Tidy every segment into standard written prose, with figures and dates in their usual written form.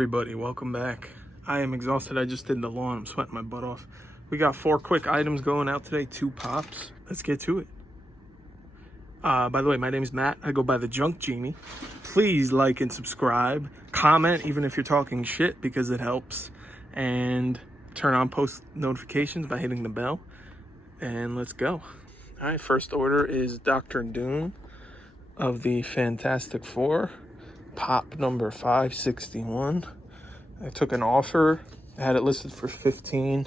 everybody, welcome back. I am exhausted. I just did the lawn. I'm sweating my butt off. We got 4 quick items going out today, 2 pops. Let's get to it. By the way, my name is Matt. I go by the Junk Genie. Please like and subscribe. Comment even if you're talking shit because it helps. And turn on post notifications by hitting the bell. And let's go. All right, first order is Dr. Doom of the Fantastic Four. Pop number 561. I took an offer. I had it listed for 15.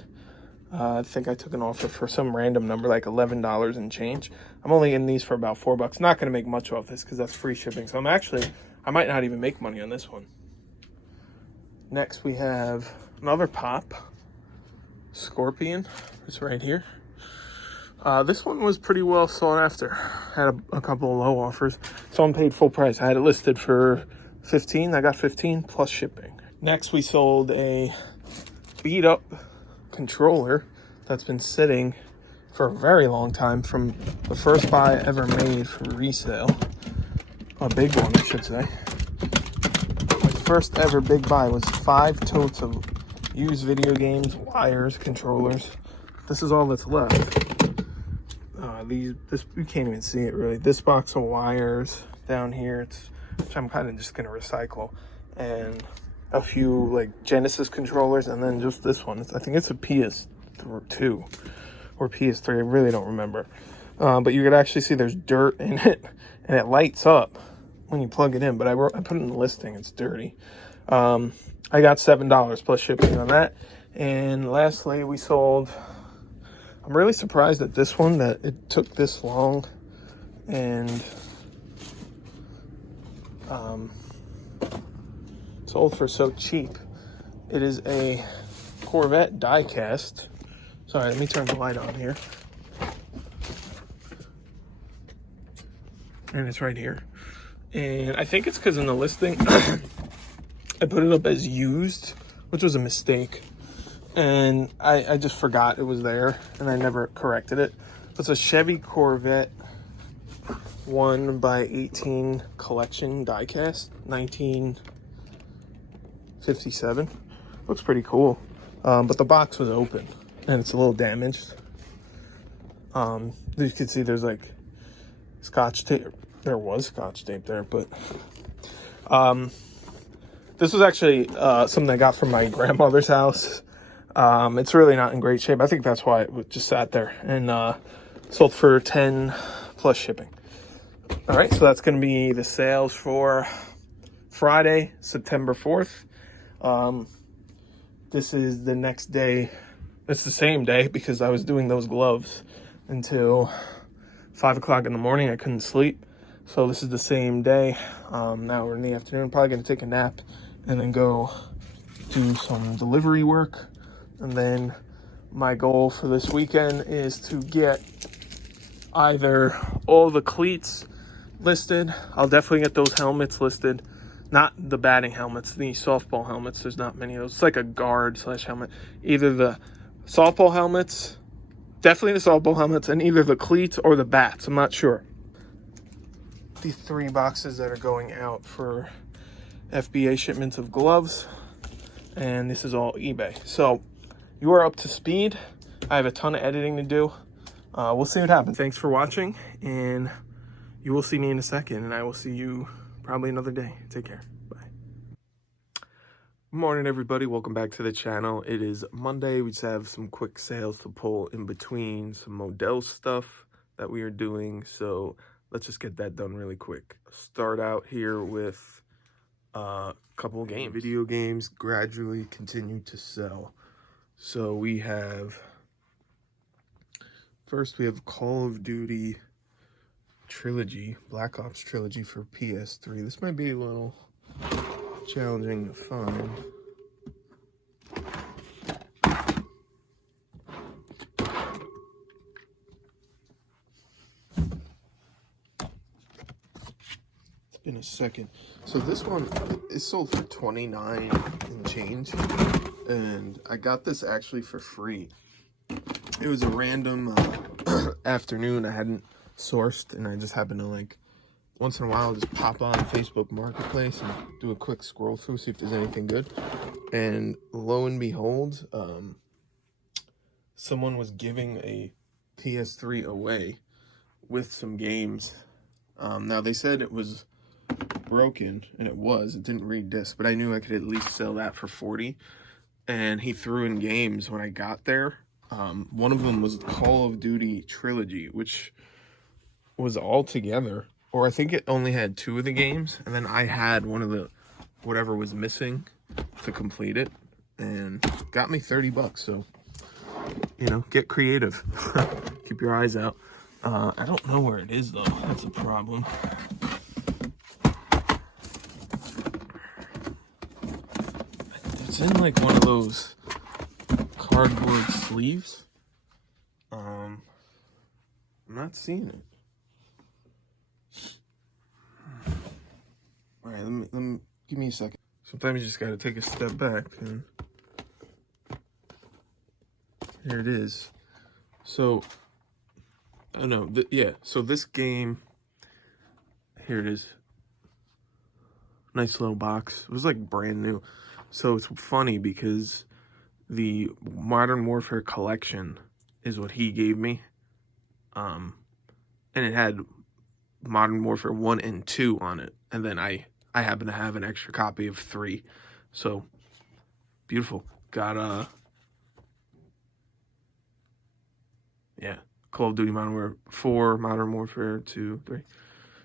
I think I took an offer for some random number, like $11 and change. I'm only in these for about $4. Not going to make much off this because that's free shipping. So I might not even make money on this one. Next we have another pop. Scorpion. It's right here. This one was pretty well sought after. Had a couple of low offers. Someone paid full price. I had it listed for 15. I got 15 plus shipping. Next we sold a beat up controller that's been sitting for a very long time from the first buy ever made for resale. A big one, I should say. My first ever big buy was 5 totes of used video games, wires, controllers. This is all that's left. You can't even see it really. This box of wires down here, which I'm kind of just gonna recycle, and a few like Genesis controllers, and then just this one. I think it's a PS2 or PS3. I really don't remember. But you could actually see there's dirt in it, and it lights up when you plug it in. But I put it in the listing. It's dirty. I got $7 plus shipping on that. And lastly, we sold. I'm really surprised at this one that it took this long and sold for so cheap. It is a Corvette die-cast. Sorry, let me turn the light on here. And it's right here. And I think it's because in the listing, I put it up as used, which was a mistake. And I just forgot it was there, and I never corrected it. It's a Chevy Corvette 1x18 collection diecast, 1957. Looks pretty cool, but the box was open, and it's a little damaged. You can see there's like Scotch tape. There was Scotch tape there, but this was actually something I got from my grandmother's house. It's really not in great shape. I think that's why it just sat there, and sold for 10 plus shipping. All right, so that's going to be the sales for Friday, September 4th. This is the next day. It's the same day because I was doing those gloves until 5 o'clock in the morning. I couldn't sleep. So this is the same day. Now we're in the afternoon. Probably going to take a nap and then go do some delivery work. And then my goal for this weekend is to get either all the cleats listed. I'll definitely get those helmets listed. Not the batting helmets, the softball helmets. There's not many of those. It's like a guard / helmet. Either the softball helmets, definitely the softball helmets, and either the cleats or the bats. I'm not sure. The 3 boxes that are going out for FBA shipments of gloves. And this is all eBay. So you are up to speed. I have a ton of editing to do. We'll see what happens. Thanks for watching, and you will see me in a second, and I will see you probably another day. Take care. Bye. Good morning, everybody. Welcome back to the channel. It is Monday. We just have some quick sales to pull in between some Modell stuff that we are doing. So let's just get that done really quick. Start out here with a couple of games. Video games gradually continue to sell. So we have, first we have Call of Duty Trilogy, Black Ops Trilogy for PS3. This might be a little challenging to find. It's been a second. So this one is sold for $29 and change. And I got this actually for free. It was a random afternoon I hadn't sourced, and I just happened to like once in a while, I'll just pop on Facebook Marketplace and do a quick scroll through, see if there's anything good. And lo and behold, someone was giving a PS3 away with some games. Now, they said it was broken, and it was. It didn't read disc, but I knew I could at least sell that for $40. And he threw in games when I got there. One of them was Call of Duty Trilogy, which was all together, or I think it only had 2 of the games, and then I had one of the whatever was missing to complete it, and got me $30. So, you know, get creative. Keep your eyes out. I don't know where it is though. That's a problem. It's in like one of those cardboard sleeves. I'm not seeing it. All right, let me give me a second. Sometimes you just gotta take a step back, and here it is. So, oh no, yeah. So this game, here it is. Nice little box. It was like brand new. So it's funny because the Modern Warfare collection is what he gave me. And it had Modern Warfare 1 and 2 on it. And then I happen to have an extra copy of 3. So, beautiful. Got, yeah, Call of Duty Modern Warfare 4, Modern Warfare 2, 3.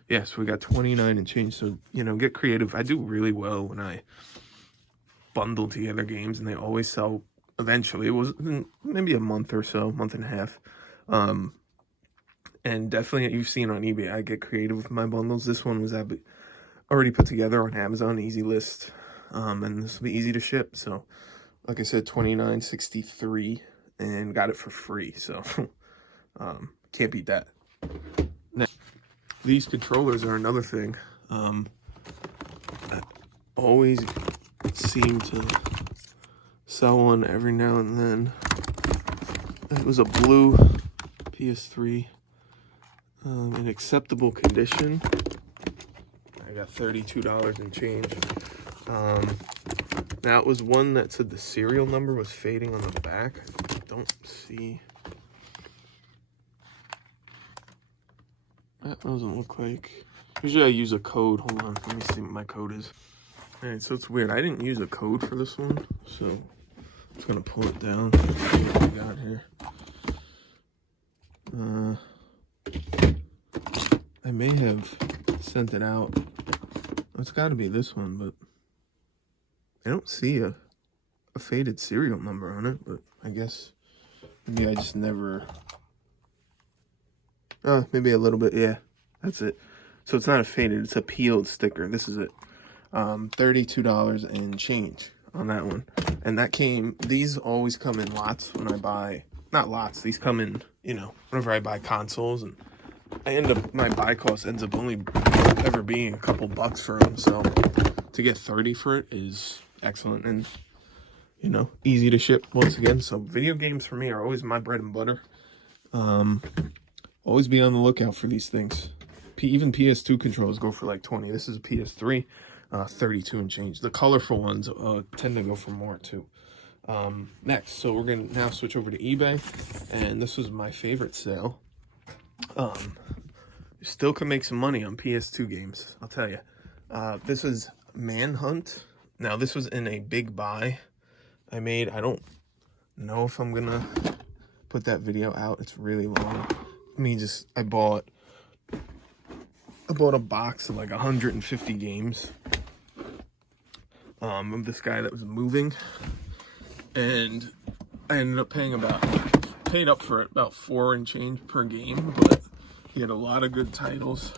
Yeah, so we got 29 and change. So, you know, get creative. I do really well when I bundle together games, and they always sell eventually. It was maybe a month or so, month and a half. And definitely, you've seen on eBay, I get creative with my bundles. This one was already put together on Amazon, easy list. And this will be easy to ship. So, like I said, $29.63, and got it for free. So, can't beat that. Now, these controllers are another thing. I always seem to sell one every now and then. It was a blue PS3 in acceptable condition. I got $32 and change. Now it was one that said the serial number was fading on the back. I don't see. That doesn't look like. Usually I use a code. Hold on, let me see what my code is. Alright, so it's weird. I didn't use a code for this one, so I'm just gonna pull it down. See what we got here. I may have sent it out. It's got to be this one, but I don't see a faded serial number on it. But I guess maybe I just never. Maybe a little bit. Yeah, that's it. So it's not a faded; it's a peeled sticker. This is it. $32 and change on that one. And that came. These always come in lots when I buy. Not lots. These come in. You know, whenever I buy consoles, and my buy cost ends up only ever being a couple bucks for them. So to get 30 for it is excellent, and you know, easy to ship once again. So video games for me are always my bread and butter. Always be on the lookout for these things. Even PS2 controllers go for like 20. This is a PS3, 32 and change. The colorful ones tend to go for more too. Next, so we're gonna now switch over to eBay, and this was my favorite sale. You still can make some money on PS2 games, I'll tell you. This is Manhunt. Now this was in a big buy I made. I don't know if I'm gonna put that video out. It's really long. I bought a box of like 150 games of this guy that was moving. And I ended up paid up for it about $4 and change per game, but he had a lot of good titles,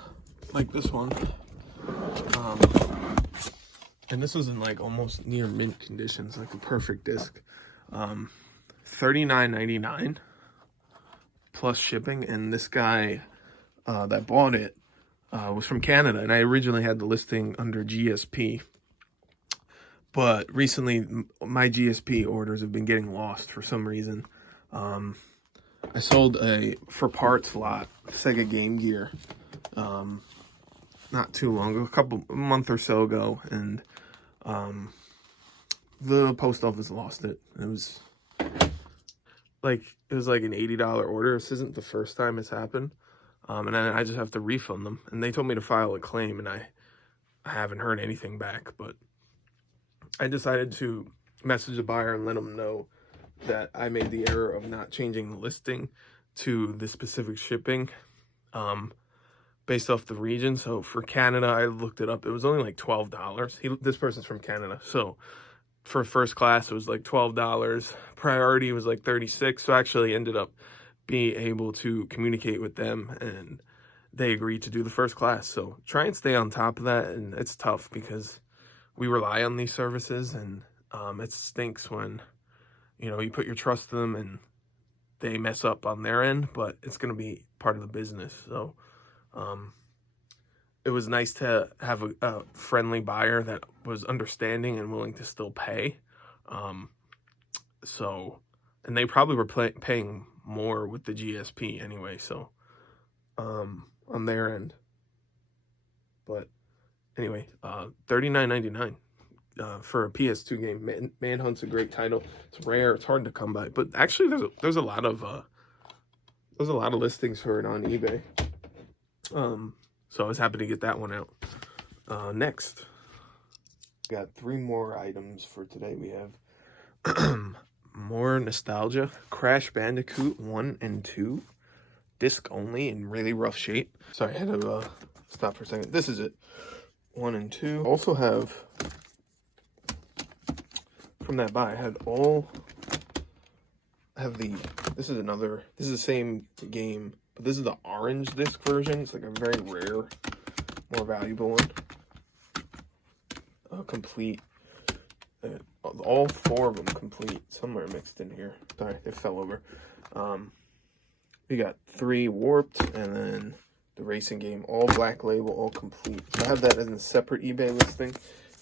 like this one. And this was in like almost near mint conditions, like a perfect disc. $39.99 plus shipping, and this guy that bought it was from Canada, and I originally had the listing under GSP. But recently, my GSP orders have been getting lost for some reason. I sold a, for parts lot, Sega Game Gear. not too long, a month or so ago, and the post office lost it. It was like an $80 order. This isn't the first time it's happened. And then I just have to refund them. And they told me to file a claim, and I haven't heard anything back. But I decided to message the buyer and let them know that I made the error of not changing the listing to the specific shipping based off the region. So for Canada, I looked it up. It was only like $12. This person's from Canada. So for first class, it was like $12. Priority was like $36. So I actually ended up being able to communicate with them, and they agreed to do the first class. So try and stay on top of that. And it's tough because we rely on these services, and it stinks when, you know, you put your trust in them and they mess up on their end, but it's going to be part of the business. So it was nice to have a friendly buyer that was understanding and willing to still pay. And they probably were paying more with the GSP anyway, so on their end. But anyway, $39.99 for a PS2 game. Manhunt's a great title. It's rare. It's hard to come by, but actually there's a lot of listings for it on eBay. So I was happy to get that one out. Next, got 3 more items for today. We have more nostalgia. Crash Bandicoot 1 and 2, disc only, in really rough shape. Sorry, I had to stop for a second. This is it, 1 and 2. Also have, from that buy, this is the same game, but this is the orange disc version. It's like a very rare, more valuable one. Complete. All 4 of them complete. Somewhere mixed in here. Sorry, it fell over. We got 3 warped, and then the racing game, all black label, all complete. So I have that in a separate eBay listing.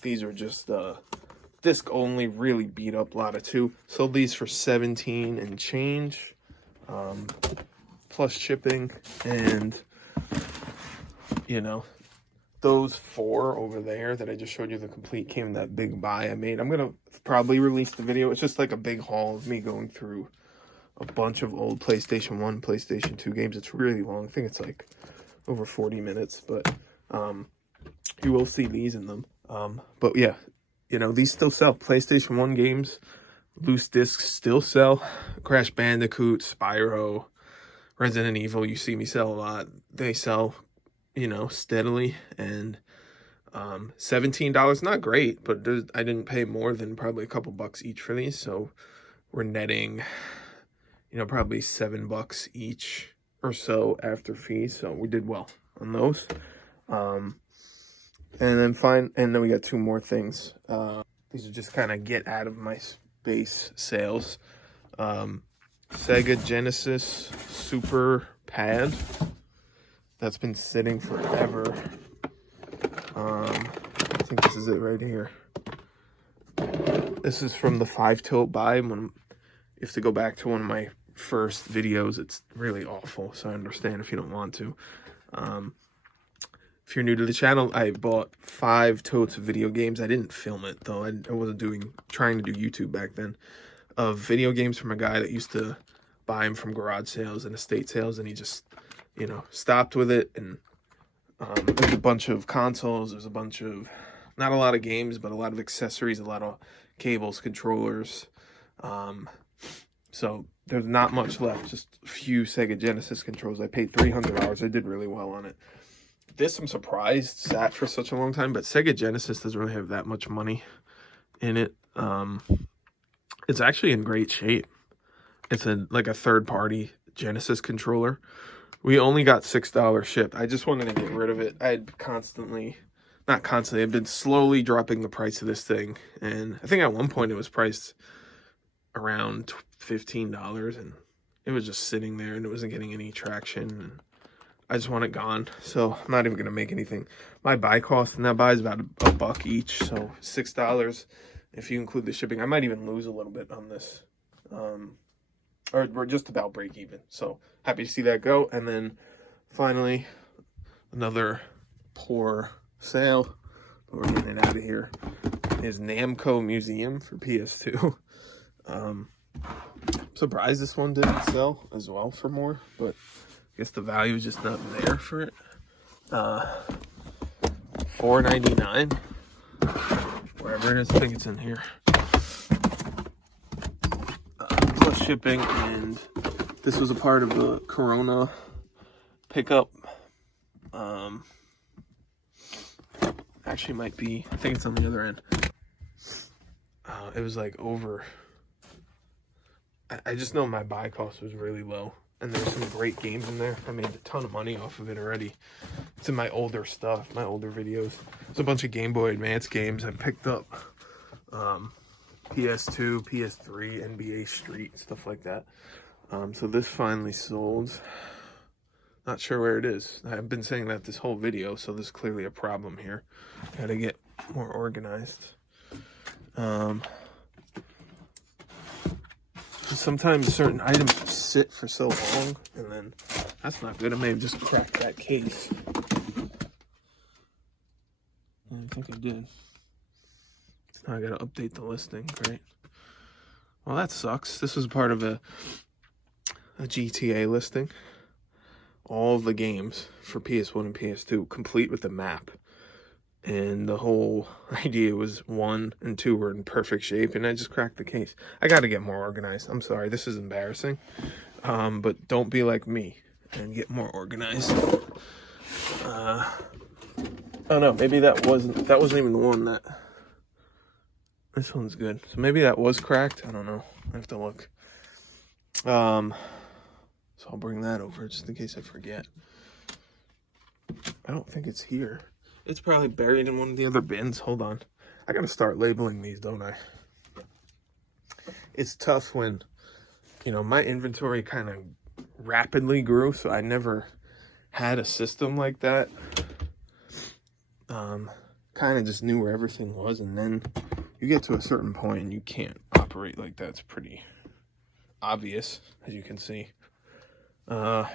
These are just disc only, really beat up lot of 2. Sold these for $17 and change, plus shipping. And you know, those 4 over there that I just showed you, the complete, came in that big buy I made. I'm gonna probably release the video. It's just like a big haul of me going through a bunch of old PlayStation 1, PlayStation 2 games. It's really long. I think it's like over 40 minutes, but you will see these in them. But yeah, you know, these still sell. PlayStation 1 games, loose discs still sell. Crash Bandicoot, Spyro, Resident Evil, you see me sell a lot. They sell, you know, steadily. And $17, not great, but I didn't pay more than probably a couple bucks each for these. So we're netting, you know, probably $7 each or so after fees. So we did well on those. And then we got 2 more things. These are just kind of get out of my space sales. Sega Genesis Super Pad. That's been sitting forever. I think this is it right here. This is from the 5-tilt buy. When you have to go back to one of my first videos, it's really awful, so I understand if you don't want to. If you're new to the channel, I bought 5 totes of video games. I didn't film it though. I wasn't trying to do YouTube back then. Of video games from a guy that used to buy them from garage sales and estate sales, and he just, you know, stopped with it. And there's a bunch of consoles. There's a bunch of, not a lot of games, but a lot of accessories, a lot of cables, controllers. So there's not much left. Just a few Sega Genesis controls. I paid $300. I did really well on it. This, I'm surprised, sat for such a long time, but Sega Genesis doesn't really have that much money in it. It's actually in great shape. It's like a third-party Genesis controller. We only got $6 shipped. I just wanted to get rid of it. I'd been slowly dropping the price of this thing, and I think at one point it was priced around $15, and it was just sitting there, and it wasn't getting any traction. And I just want it gone, so I'm not even going to make anything. My buy cost in that buy is about $1 each, so $6 if you include the shipping. I might even lose a little bit on this, or we're just about break even. So happy to see that go. And then finally, another poor sale, but we're getting it out of here, is Namco Museum for PS2. I'm surprised this one didn't sell as well for more, but I guess the value is just not there for it. $4.99, wherever it is. I think it's in here. Plus shipping, and this was a part of the Corona pickup. Actually might be, I think it's on the other end. It was like over, I just know my buy cost was really low, and there's some great games in there. I made a ton of money off of it already. It's in my older stuff, my older videos. There's a bunch of Game Boy Advance games I picked up. PS2, PS3, NBA Street, stuff like that. So this finally sold. Not sure where it is. I've been saying that this whole video, so there's clearly a problem here. Gotta get more organized. Sometimes certain items sit for so long, and then that's not good. I may have just cracked that case. I think I did. So now I gotta update the listing. Great. Well, that sucks. This was part of a GTA listing. All of the games for PS1 and PS2, complete with the map. And the whole idea was 1 and 2 were in perfect shape, and I just cracked the case. I got to get more organized. I'm sorry, this is embarrassing. But don't be like me and get more organized. Oh no, maybe that wasn't even the one that. This one's good. So maybe that was cracked. I don't know. I have to look. So I'll bring that over just in case I forget. I don't think it's here. It's probably buried in one of the other bins. Hold on. I gotta start labeling these, don't I? It's tough when, you know, my inventory kind of rapidly grew, so I never had a system like that. Kind of just knew where everything was, and then you get to a certain point and you can't operate like that. It's pretty obvious, as you can see. I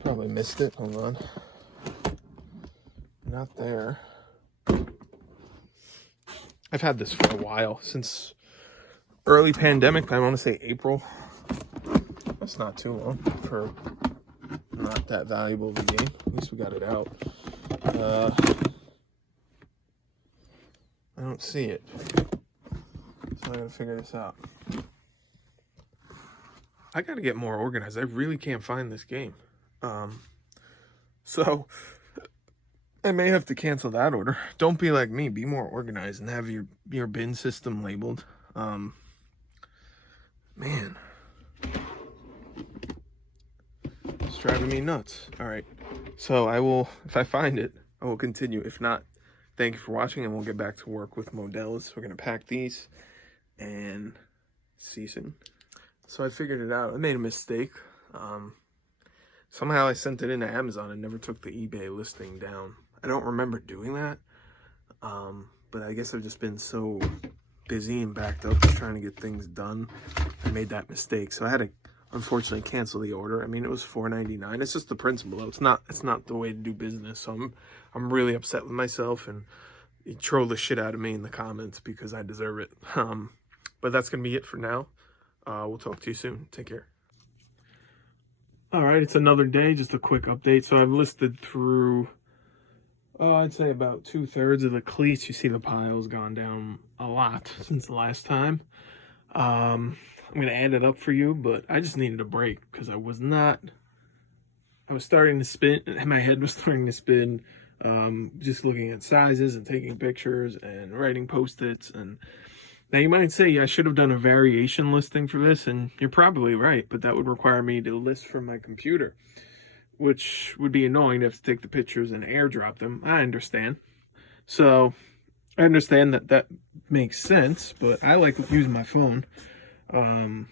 probably missed it. Hold on. Not there. I've had this for a while, since early pandemic. I want to say April. That's not too long for not that valuable of a game. At least we got it out. I don't see it, so I gotta figure this out. I gotta get more organized. I really can't find this game. So I may have to cancel that order. Don't be like me. Be more organized and have your bin system labeled. Man, it's driving me nuts. All right, so I will, if I find it, I will continue. If not, thank you for watching, and we'll get back to work with Modellus. We're gonna pack these and see you soon. So I figured it out. I made a mistake. Somehow I sent it into Amazon and never took the eBay listing down. I don't remember doing that. But I guess I've just been so busy and backed up just trying to get things done. I made that mistake. So I had to unfortunately cancel the order. I mean, it was $4.99. It's just the principle though. It's not the way to do business. So I'm really upset with myself, and you troll the shit out of me in the comments because I deserve it. But that's gonna be it for now. We'll talk to you soon. Take care. All right, it's another day. Just a quick update. So I've listed through, I'd say about 2/3 of the cleats. You see the pile's gone down a lot since the last time. I'm going to add it up for you, but I just needed a break because I was starting to spin. My head was starting to spin, just looking at sizes and taking pictures and writing Post-its. And now you might say I should have done a variation listing for this, and you're probably right, but that would require me to list from my computer, which would be annoying to have to take the pictures and airdrop them. I understand. So I understand that makes sense, but I like using my phone and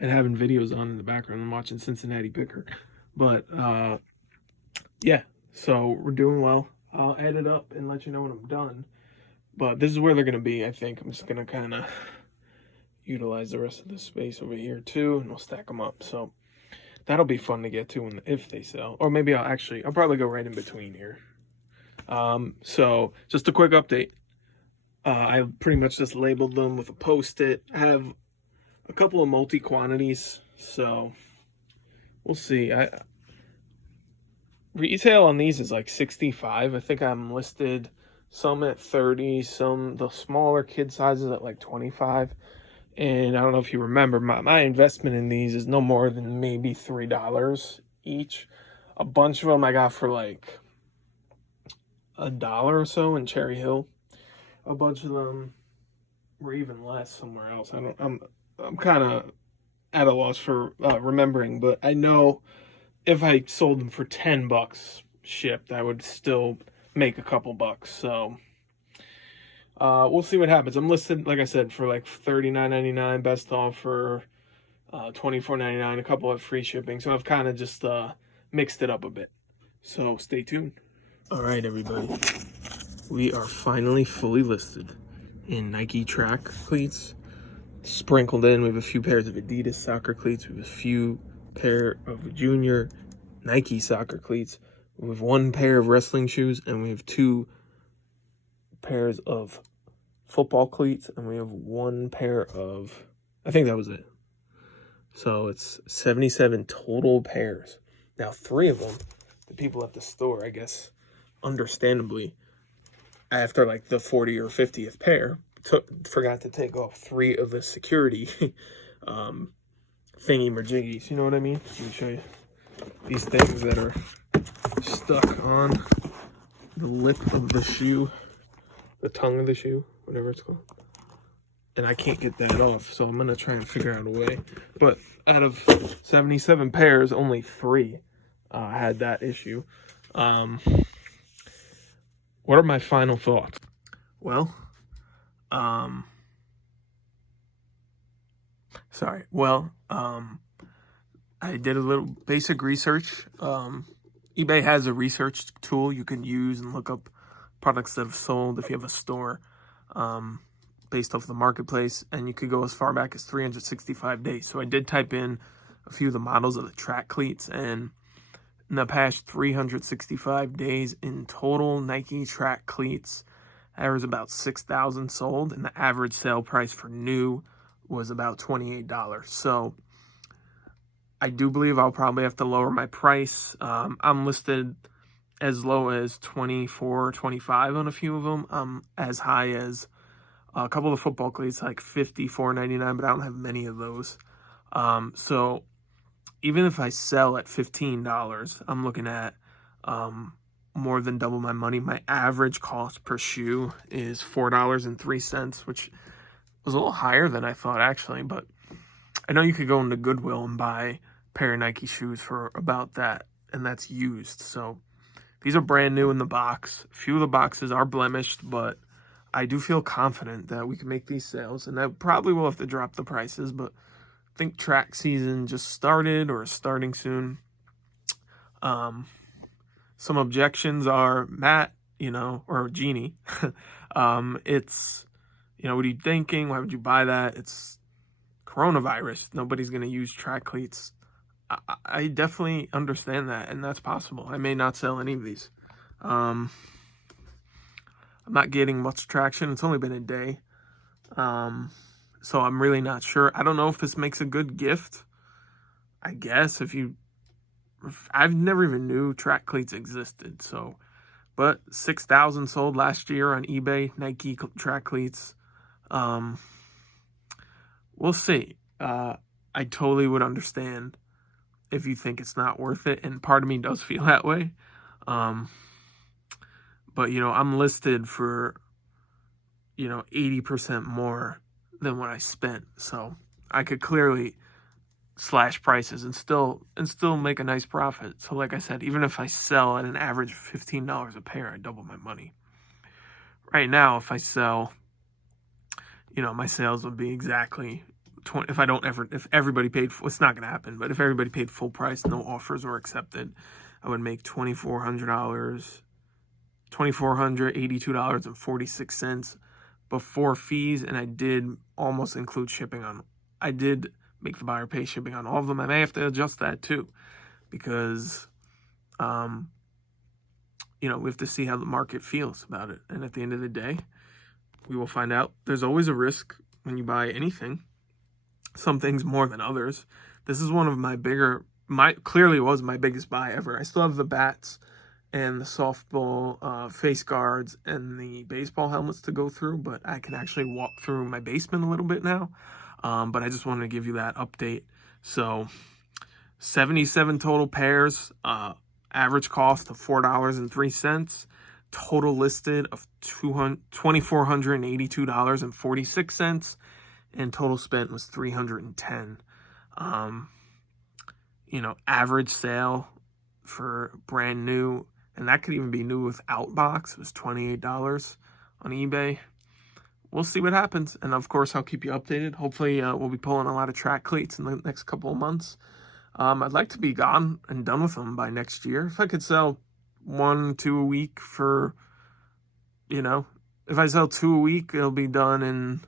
having videos on in the background. I'm watching Cincinnati Picker. But yeah, so we're doing well. I'll add it up and let you know when I'm done. But this is where they're going to be, I think. I'm just going to kind of utilize the rest of the space over here, too, and we'll stack them up. So that'll be fun to get to if they sell. Or maybe I'll probably go right in between here. So just a quick update. I pretty much just labeled them with a Post-it. I have a couple of multi-quantities, so we'll see. Retail on these is like 65. I think I'm listed some at 30, some the smaller kid sizes at like 25. And I don't know if you remember, my investment in these is no more than maybe $3 each. A bunch of them I got for like $1 or so in Cherry Hill. A bunch of them were even less somewhere else. I'm kind of at a loss for remembering, but I know if I sold them for $10 shipped, I would still make a couple bucks. So we'll see what happens. I'm listed, like I said, for like $39.99, best offer, $24.99, a couple of free shipping. So I've kind of just mixed it up a bit. So stay tuned. All right, everybody. We are finally fully listed in Nike track cleats. Sprinkled in, we have a few pairs of Adidas soccer cleats. We have a few pair of junior Nike soccer cleats. We have one pair of wrestling shoes, and we have 2 pairs of football cleats, and we have 1 pair of, I think that was it. So it's 77 total pairs. Now 3 of them, the people at the store, I guess, understandably, after like the 40 or 50th pair, forgot to take off 3 of the security thingy-majiggies. You know what I mean? Let me show you. These things that are stuck on the lip of the shoe, the tongue of the shoe, whatever it's called. And I can't get that off, so I'm going to try and figure out a way. But out of 77 pairs, only 3 had that issue. What are my final thoughts? Well, I did a little basic research. eBay has a research tool you can use and look up products that have sold if you have a store based off the marketplace, and you could go as far back as 365 days. So I did type in a few of the models of the track cleats, and in the past 365 days in total, Nike track cleats, there was about 6,000 sold, and the average sale price for new was about $28. So I do believe I'll probably have to lower my price. I'm listed as low as $24, $25 on a few of them. As high as a couple of football cleats, like $54.99, but I don't have many of those. So even if I sell at $15, I'm looking at more than double my money. My average cost per shoe is $4.03, which was a little higher than I thought, actually. But I know you could go into Goodwill and buy a pair of Nike shoes for about that, and that's used. So these are brand new in the box. A few of the boxes are blemished, but I do feel confident that we can make these sales, and I probably will have to drop the prices, but I think track season just started or is starting soon. Some objections are, Matt, or Jeannie, it's, what are you thinking? Why would you buy that? It's coronavirus. Nobody's going to use track cleats. I definitely understand that, and that's possible. I may not sell any of these. I'm not getting much traction. It's only been a day. So I'm really not sure. I don't know if this makes a good gift. I guess I've never even knew track cleats existed. So, but 6,000 sold last year on eBay, Nike track cleats. We'll see. I totally would understand if you think it's not worth it. And part of me does feel that way. But, I'm listed for, 80% more than what I spent. So I could clearly slash prices and still make a nice profit. So like I said, even if I sell at an average of $15 a pair, I double my money. Right now, if I sell, my sales would be exactly 20. If everybody paid, it's not going to happen, but if everybody paid full price, no offers were accepted, I would make $2,482.46 before fees, and I did almost include shipping on. I did make the buyer pay shipping on all of them. I may have to adjust that too, because, you know, we have to see how the market feels about it. And at the end of the day, we will find out. There's always a risk when you buy anything. Some things more than others. This is one of my clearly was my biggest buy ever. I still have the bats and the softball face guards and the baseball helmets to go through, but I can actually walk through my basement a little bit now. But I just wanted to give you that update. So 77 total pairs, average cost of $4.03, total listed of $2,482.46, and total spent was $310. You know, average sale for brand new, and that could even be new without box, it was $28 on eBay. We'll see what happens, and of course I'll keep you updated. Hopefully we'll be pulling a lot of track cleats in the next couple of months. I'd like to be gone and done with them by next year. If I could sell 1-2 a week for, you know, if I sell 2 a week, it'll be done in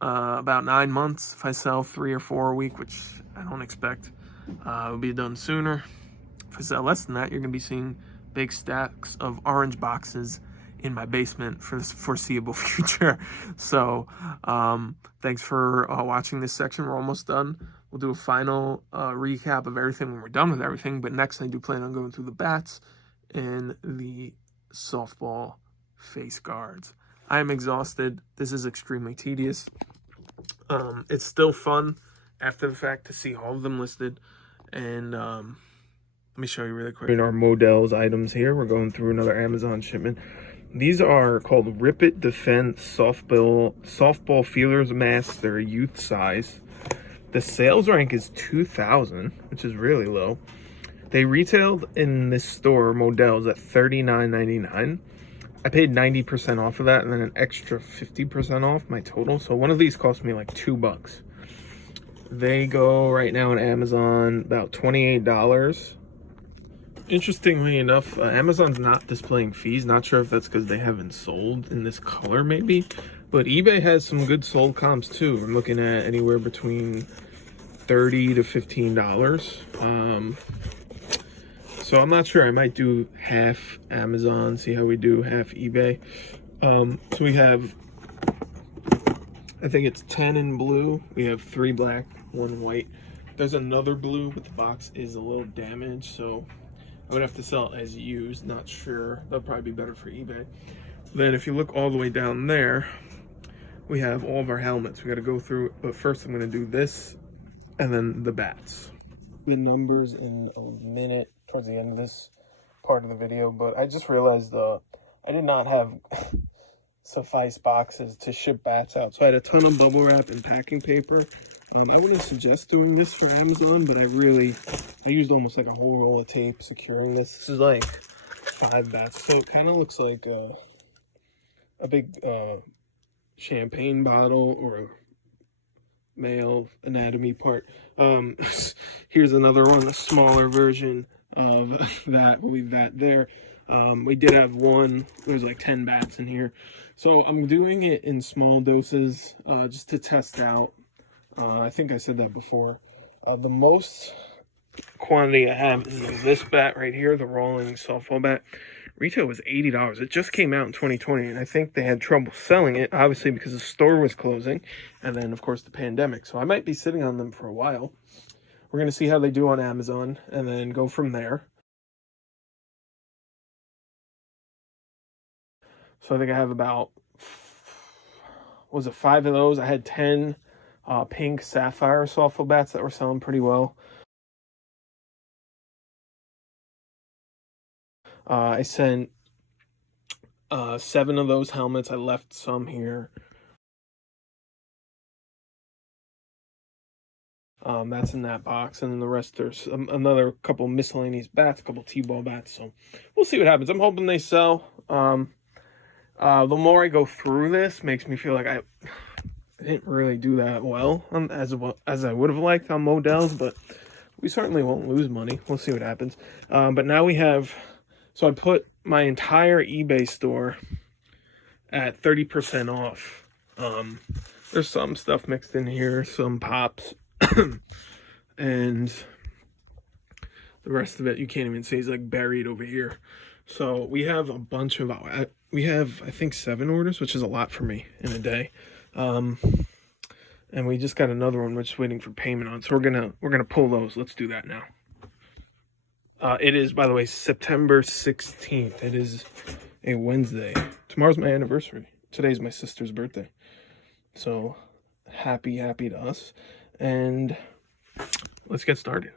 about 9 months. If I sell 3 or 4 a week, which I don't expect, it'll be done sooner. If I sell less than that, you're going to be seeing big stacks of orange boxes in my basement for the foreseeable future. So thanks for watching this section. We're almost done. We'll do a final recap of everything when we're done with everything. But next, I do plan on going through the bats and the softball face guards. I am exhausted. This is extremely tedious. It's still fun after the fact to see all of them listed. And let me show you really quick. In our Modell's items here, we're going through another Amazon shipment. These are called Rip It Defense softball feelers masks. They're a youth size. The sales rank is 2,000, which is really low. They retailed in this store, Modell's, at $39.99. I paid 90% off of that and then an extra 50% off my total. So one of these cost me like $2. They go right now on Amazon about $28. Interestingly enough, Amazon's not displaying fees. Not sure if that's because they haven't sold in this color maybe. But eBay has some good sold comps too. I'm looking at anywhere between $30 to $15. So I'm not sure. I might do half Amazon, see how we do, half eBay. So we have, I think it's 10 in blue. We have 3 black, 1 white. There's another blue, but the box is a little damaged, so I would have to sell it as used. Not sure. That'll probably be better for eBay. Then if you look all the way down there, we have all of our helmets. We got to go through, but first I'm going to do this and then the bats. The numbers in a minute towards the end of this part of the video, but I just realized I did not have suffice boxes to ship bats out, so I had a ton of bubble wrap and packing paper. I wouldn't suggest doing this for Amazon, but I used almost like a whole roll of tape securing this. This is like 5 bats, so it kind of looks like a big champagne bottle or a male anatomy part. Here's another one, a smaller version of that. We'll leave that there. We did have one, there's like 10 bats in here. So I'm doing it in small doses just to test out. I think I said that before. The most quantity I have is this bat right here, the rolling softball bat. Retail was $80. It just came out in 2020, and I think they had trouble selling it, obviously because the store was closing, and then, of course, the pandemic. So I might be sitting on them for a while. We're going to see how they do on Amazon, and then go from there. So I think I have about, 5 of those? I had 10 pink sapphire softball bats that were selling pretty well. I sent 7 of those helmets. I left some here. That's in that box, and then the rest there's another couple miscellaneous bats, a couple t-ball bats. So we'll see what happens. I'm hoping they sell. The more I go through this, makes me feel like I didn't really do that well as I would have liked on Modell's, but we certainly won't lose money. We'll see what happens. But now we have. So I put my entire eBay store at 30% off. There's some stuff mixed in here, some pops, And the rest of it you can't even see, is like buried over here. So we have a bunch of, we have I think 7 orders, which is a lot for me in a day. And we just got another one which is waiting for payment on, so we're gonna pull those. Let's do that now. It is, by the way, September 16th. It is a Wednesday. Tomorrow's my anniversary. Today's my sister's birthday. So happy to us. And let's get started.